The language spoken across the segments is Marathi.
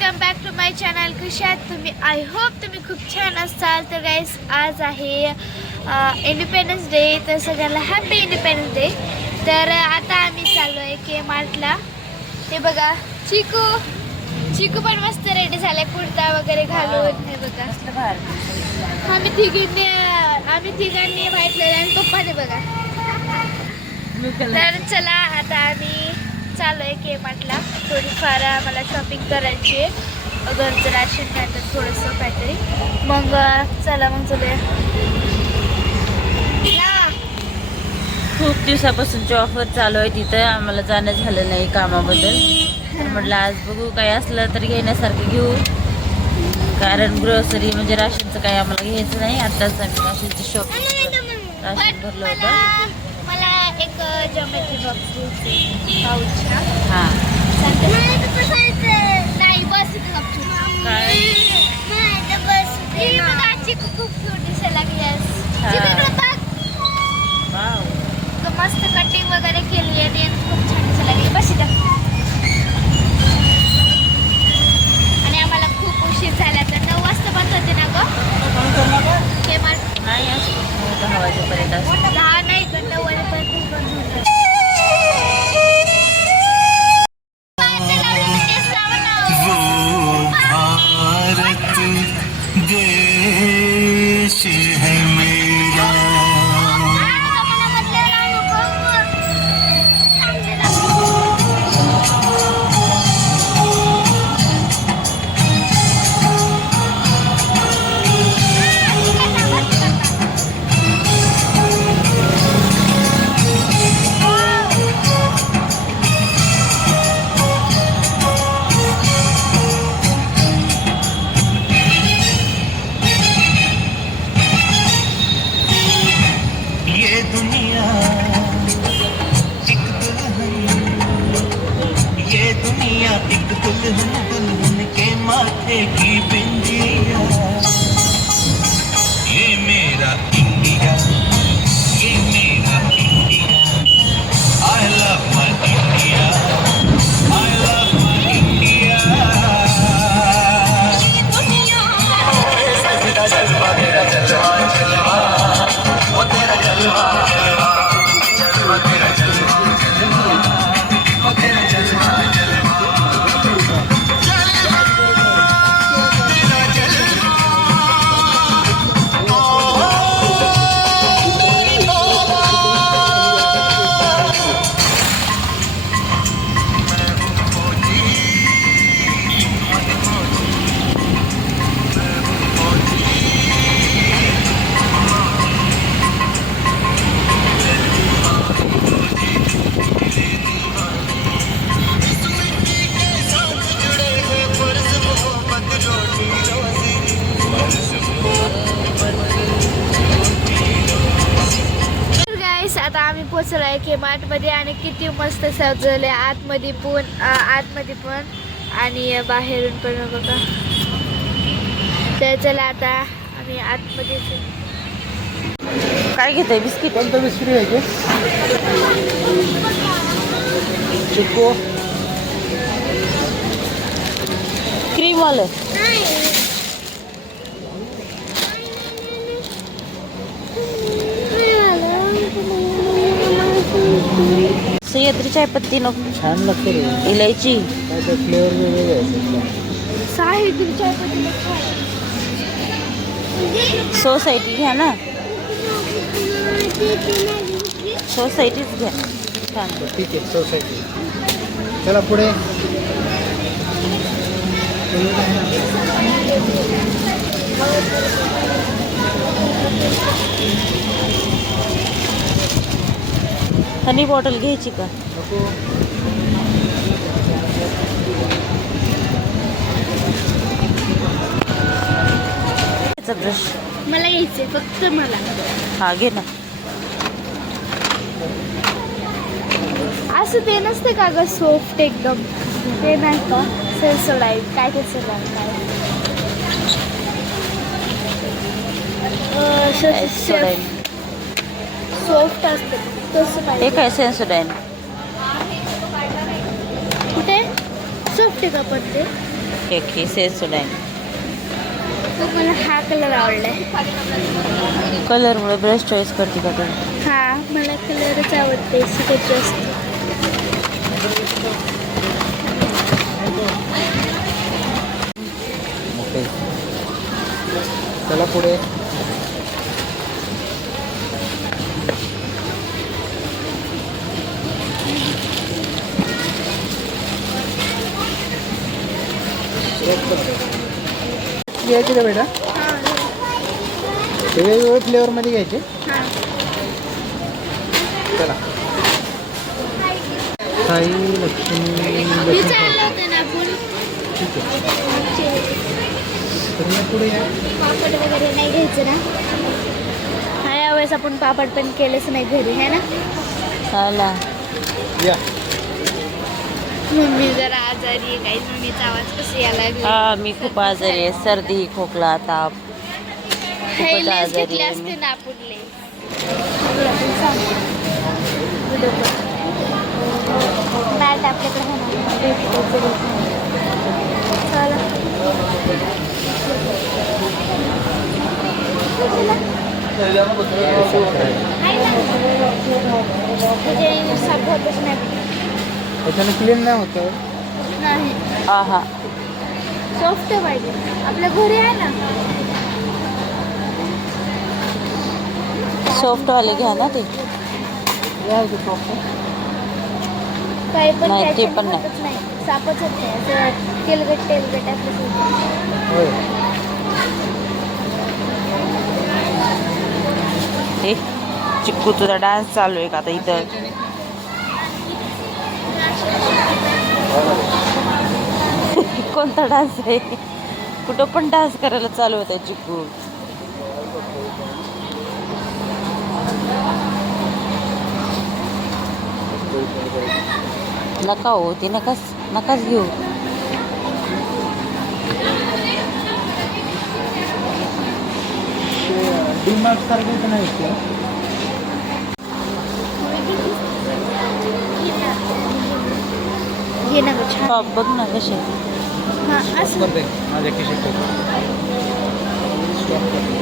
Welcome back to my channel. कशा आहात तुम्ही? आय होप तुम्ही खूप छान असाल. तर गाईस आज आहे इंडिपेंडन्स डे, तर सगळ्यांना हॅपी इंडिपेंडन्स डे. तर आता आम्ही चाललो आहे के मार्टला. हे बघा चिकू पण मस्त रेडी झाले कुर्ता वगैरे घालून. हे बघा आम्ही तिघांनी वाईटलेलं आणि पप्पाने बघा. तर चला आता आम्ही चालू आहे के मार्टला. थोडीफार मला शॉपिंग करायची आहे, घरचं राशन घ्यायचं थोडंसं काहीतरी. मग चला मग चलूया. खूप दिवसापासूनची ऑफर चालू आहे तिथं. आम्हाला जाणं झालं नाही कामाबद्दल, तर म्हटलं आज बघू काही असलं तर घेण्यासारखं घेऊ. कारण ग्रोसरी म्हणजे राशनचं काही आम्हाला घ्यायचं नाही. आत्ताच आम्ही राशनचं राशन भरलं होतं. मला एक जमेट्री बॉक्स पाऊच. हां नाही बस काय चिकू खूप क्यूट दिसायला लागली. वाव, मस्त कटिंग वगैरे केली आणि खूप छान दिसायला लागली. बस इथं. आणि आम्हाला खूप उशीर झाला, तर 9 वाजता बंद होते ना गं के मार्ट? नाही असतो 10 वाजेपर्यंत असतो. 10 नाही तर 9 वाजेपर्यंत बंद होतं. देश है मेरा. ये दुनिया एक दुल्हन, दुल्हन के माथे की बिंदिया. ये मेरा इंडिया, ये मेरा India. I love my India, I love my India. तेरा जलवा, तेरा जलवा, जलवा, वो तेरा जलवा, जलवा, जलवा, तेरा जलवा, जलवा, वो तेरा जलवा, जलवा, तेरा जलवा. आता आम्ही पोचलो आहे के मार्ट मध्ये आणि किती मस्त सजवले आतमध्ये पण आणि बाहेरून पण बघा. तर चला आता आम्ही आतमध्ये काय घेत आहे? बिस्किट बिस्किट घ्यायचे. चिक्को क्रीम वाले. सह्याद्री चाय पत्ती नको, छान लागते रे. इलायची. काय ते फ्लेवर वेगळे घ्यायचे. सोसायटी घ्या ना, सोसायटीच घ्या. छान. ठीक आहे, सोसायटी. चला पुढे. हनी बॉटल घ्यायची का? नको. ब्रश मला यायचंय फक्त मला. हा घे ना. असं ते नसते का ग सॉफ्ट एकदम, ते नाही का सेन्सोडाईन काय त्याचं नाव काय सॉफ्ट असते तसं हे पाहिजे. काय सेन्सोडाईन? कुठे सॉफ्ट आहे का पण ते? Okay Sensodyne. तो मला हा कलर आवडलाय. कलरमुळे ब्रश चॉईस करते का तू? हा मला कलरच आवडते सगळ्यात जास्त. चला पुढे. घ्यायचे का बेटा? ते वेगवेगळे फ्लेवरमध्ये घ्यायचे. चला. साई लक्ष्मी विचारलं होतं ना आपण. ठीक आहे. तर या पुढे या. पापड वगैरे नाही घ्यायचं ना. हा यावेळेस आपण पापड पण केलेच नाही घरी है ना. चला या. मम्मी जरा आजारी आहे. काही मम्मीचा आवाज कसं यायला लागला. हा मी खूप आजारी आहे. सर्दी खोकला ताप हे खूपच लेस आजारी घेतले आहे असते मी. ना आपण लेस. मॅट आपल्याकडे आहे ना. चला. आहे ना. म्हणजे साफ होतच नाही. त्याच्याने क्लीन नाही होतं. नाही आहा सॉफ्ट पाहिजे. आपल्या घरी आहे ना. सॉफ्ट वाले घ्या ना ते. या इथे soft. काही पण नाही, ते त्याच्याने पण नाही. होतच नाही. सापच होत नाही. असं तेलगट आपलं होतं. होय. हे चिक्कू तुझा डान्स चालू आहे का आता इथं? कोणता डान्स आहे? कुठं पण डान्स करायला चालू होता चिक्कू. नका हो ती नकाच घेऊ. डीमार्ट सारखं तर नाही का? घे ना गं, छान. टॉप बघ ना कसे. हां असं करते माझ्या खिशात ठेव. स्टॉप करते.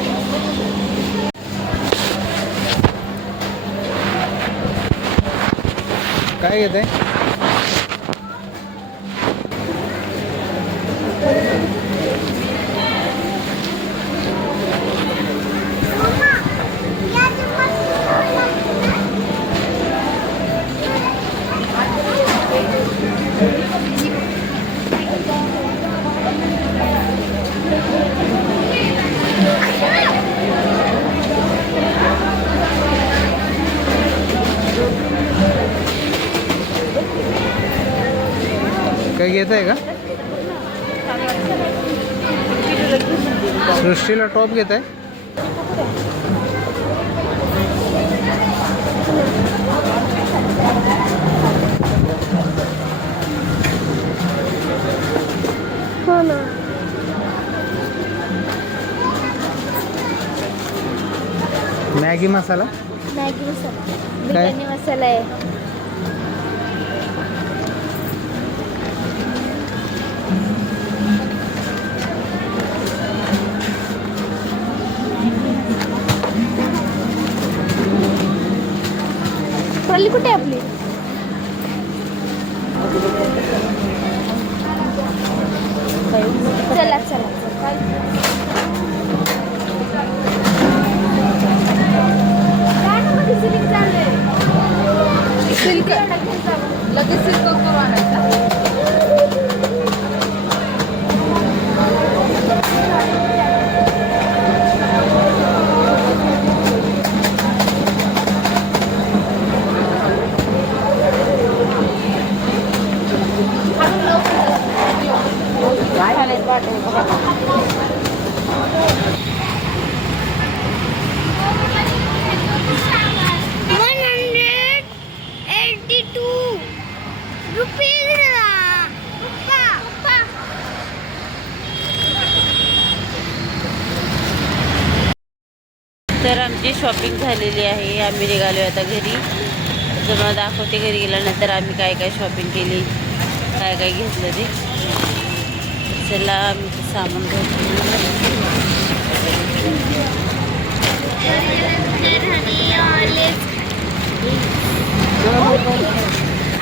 काय घेत आहे? काय घेत आहे का? सृष्टीला टॉप घेत आहे. हो ना. मॅगी मसाला. मॅगी मसाला, बिर्याणी मसाला आहे. ट्रॉली कुठे आहे आपली? चला चला सिल्क लगेच सिल्क करून आणायचा. तर आमची शॉपिंग झालेली आहे. आम्ही निघालो आता घरी. तुम्हाला दाखवते घरी गेल्यानंतर आम्ही काय काय शॉपिंग केली, काय काय घेतलं ते. चला मी ते सामान घेतो.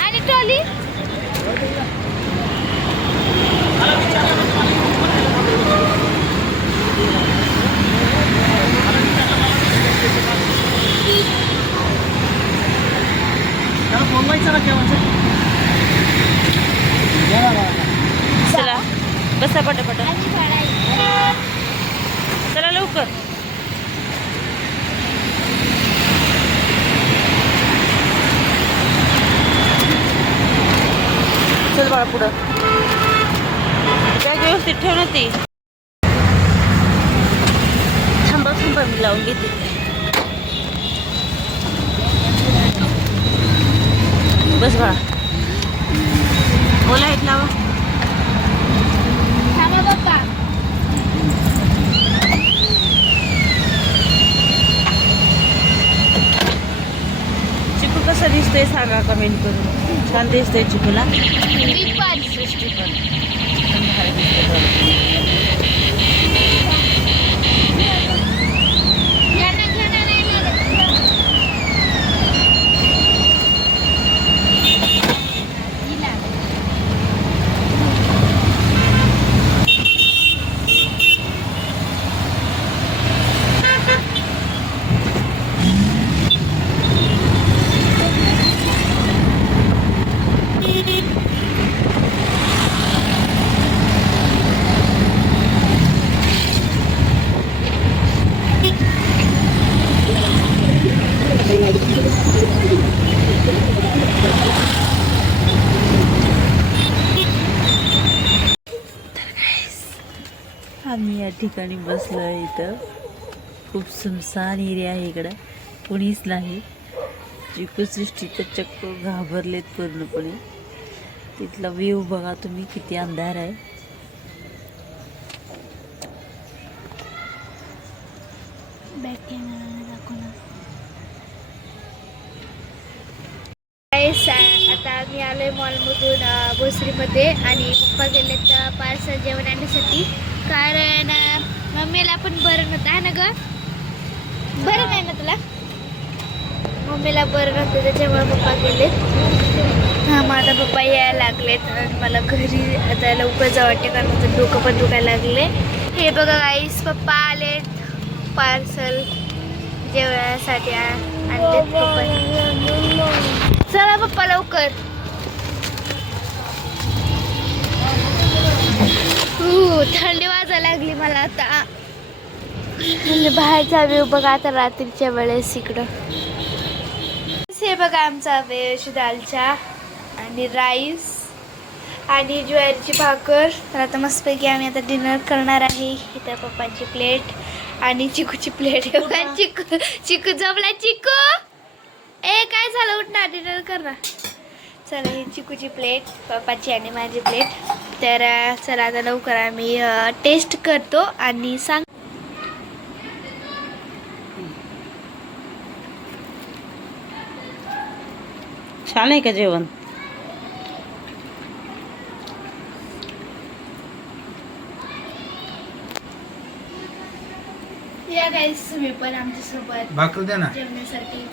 आणि ट्रॉली चला बसा पटापट. आणि फळाई. चला लवकर. चल बाळा पुढं. बॅग व्यवस्थित ठेव ना ती. थांबा थांबा मी लावून घेते. बस बाळा. ओला आहेत लावा. थांबा पप्पा. चिकू कसा दिसतोय सांगा कमेंट करून. छान दिसतोय चिकूला. मी पण. सृष्टी पण छान भारी दिसतोय बरं. यांना घेणार आहे ना. हिला. आम्ही या ठिकाणी बसलो आहे. इथं खूप सुनसान एरिया आहे. इकडं कोणीच नाही. चिकू सृष्टी तर चक्क घाबरलेत पूर्णपणे. तिथला व्ह्यू बघा तुम्ही किती अंधार आहे. बॅक कॅमेरा दाखवणार. आता आम्ही आलोय मॉलमधून भोसरीमध्ये आणि पप्पा गेलेत पार्सल जेवण आणण्यासाठी. कारण मम्मीला पण बरं नव्हतं आहे ना ग. बरं नाही ना तुला. मम्मीला बरं नव्हतं त्याच्यामुळे पप्पा गेलेत. हां मग आता पप्पा यायला लागलेत आणि मला घरी आता लवकर जावं वाटते कारण माझं डोकं पण दुखायला लागले. हे बघा गाईस पप्पा आलेत. पार्सल जेवणासाठी आणलेत पप्पा. चला पप्पा लवकर. थंडी वाजायला लागली मला आता. बाहेरचा व्ह्यू बघा आता रात्रीच्या वेळेस इकडं. हे बघा आमचा व्हेज दालचा आणि राईस आणि ज्वारीची भाकर. तर आता मस्तपैकी आम्ही आता डिनर करणार आहे. इथं पप्पाची प्लेट आणि चिकूची प्लेट. चिकू चिकू जमला. चिकू ए काय झालं उठ ना डिनर कर ना. चला ही चिकूची प्लेट पप्पाची आणि माझी प्लेट. तर चला आता लवकर आम्ही टेस्ट करतो आणि सांग. छान आहे का जेवण. या गाईस तुम्ही पण आमच्यासोबत भाकर द्या ना. जेवण्यासाठी.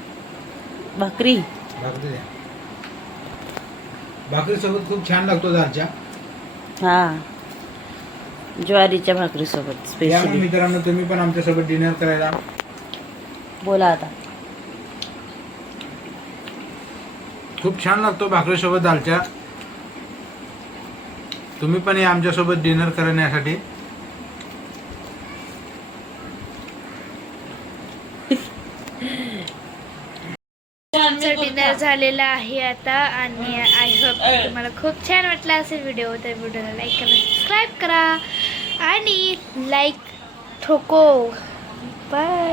भाकरी भाकरी द्या. भाकरी सोबत खूप छान लागतो दालच्या. हा ज्वारीच्या भाकरी सोबत या मग स्पेशली. मित्रांनो तुम्ही पण आमच्यासोबत डिनर करायला. बोला आता. खूप छान लागतो भाकरी सोबत दालच्या. तुम्ही पण या आमच्यासोबत डिनर करण्यासाठी. आमचं डिनर झालेलं आहे आता आणि आय होप तुम्हाला खूप छान वाटला असेल व्हिडिओ. तर व्हिडिओला लाईक करा, सबस्क्राईब करा आणि लाईक ठोको. बाय.